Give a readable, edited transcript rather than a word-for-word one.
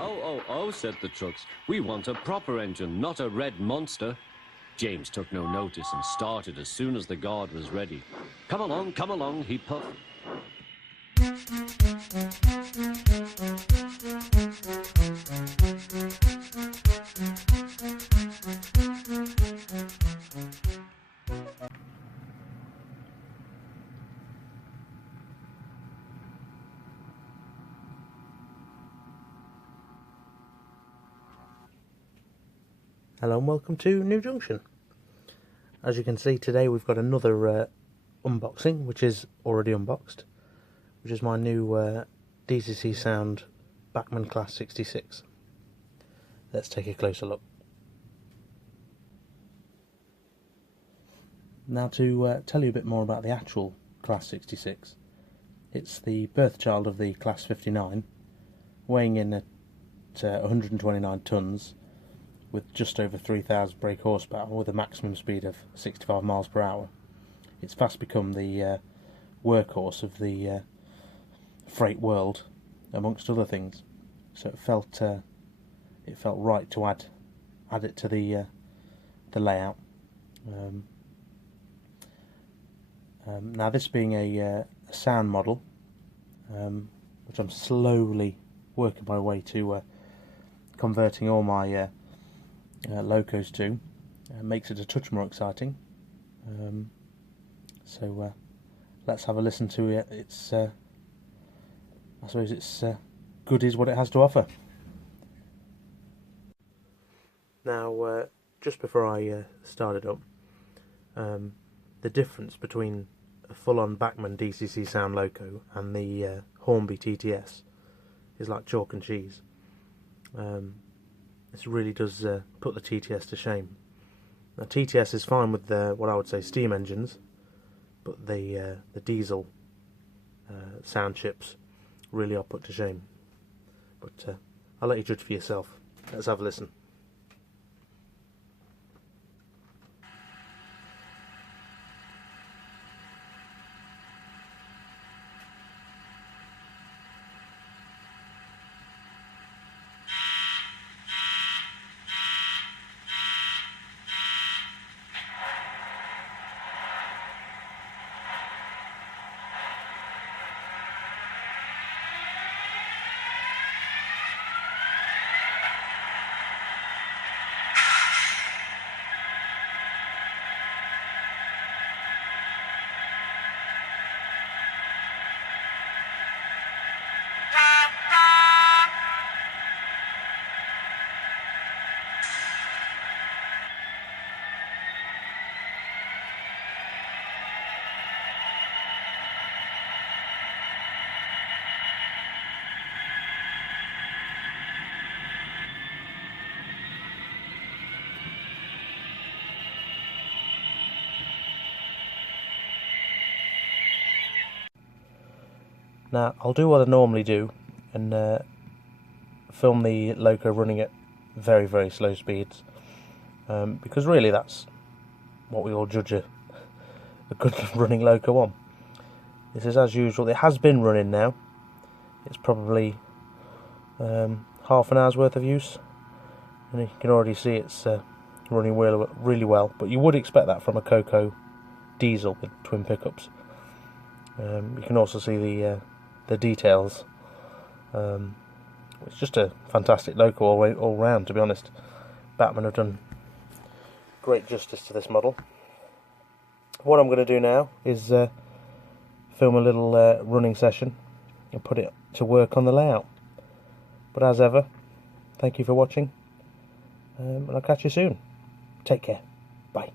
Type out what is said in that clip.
Oh, said the trucks. We want a proper engine, not a red monster. James took no notice and started as soon as the guard was ready. Come along, he puffed. Hello and welcome to New Junction. As you can see, today we've got another unboxing, which is already unboxed, which is my new DCC Sound Bachmann Class 66. Let's take a closer look. Now to tell you a bit more about the actual Class 66. It's the birth child of the Class 59, weighing in at 129 tonnes, with just over 3,000 brake horsepower with a maximum speed of 65 miles per hour. It's fast become the workhorse of the freight world, amongst other things. So it felt right to add it to the layout. Now, this being a sound model, which I'm slowly working my way to converting all my locos to, makes it a touch more exciting. So let's have a listen to it. It's I suppose it's good is what it has to offer. Now, just before I started up, the difference between a full-on Bachmann DCC Sound loco and the Hornby TTS is like chalk and cheese. This really does put the TTS to shame. Now, TTS is fine with what I would say steam engines, but the diesel sound chips really are put to shame. But I'll let you judge for yourself. Let's have a listen. Now, I'll do what I normally do and film the loco running at very, very slow speeds, because really that's what we all judge a good running loco on. This is as usual. It has been running now. It's probably half an hour's worth of use, and you can already see it's running really well, but you would expect that from a Coco diesel with twin pickups. You can also see the details. It's just a fantastic loco all round, to be honest. Bachmann have done great justice to this model. What I'm going to do now is film a little running session and put it to work on the layout. But as ever, thank you for watching, and I'll catch you soon. Take care. Bye.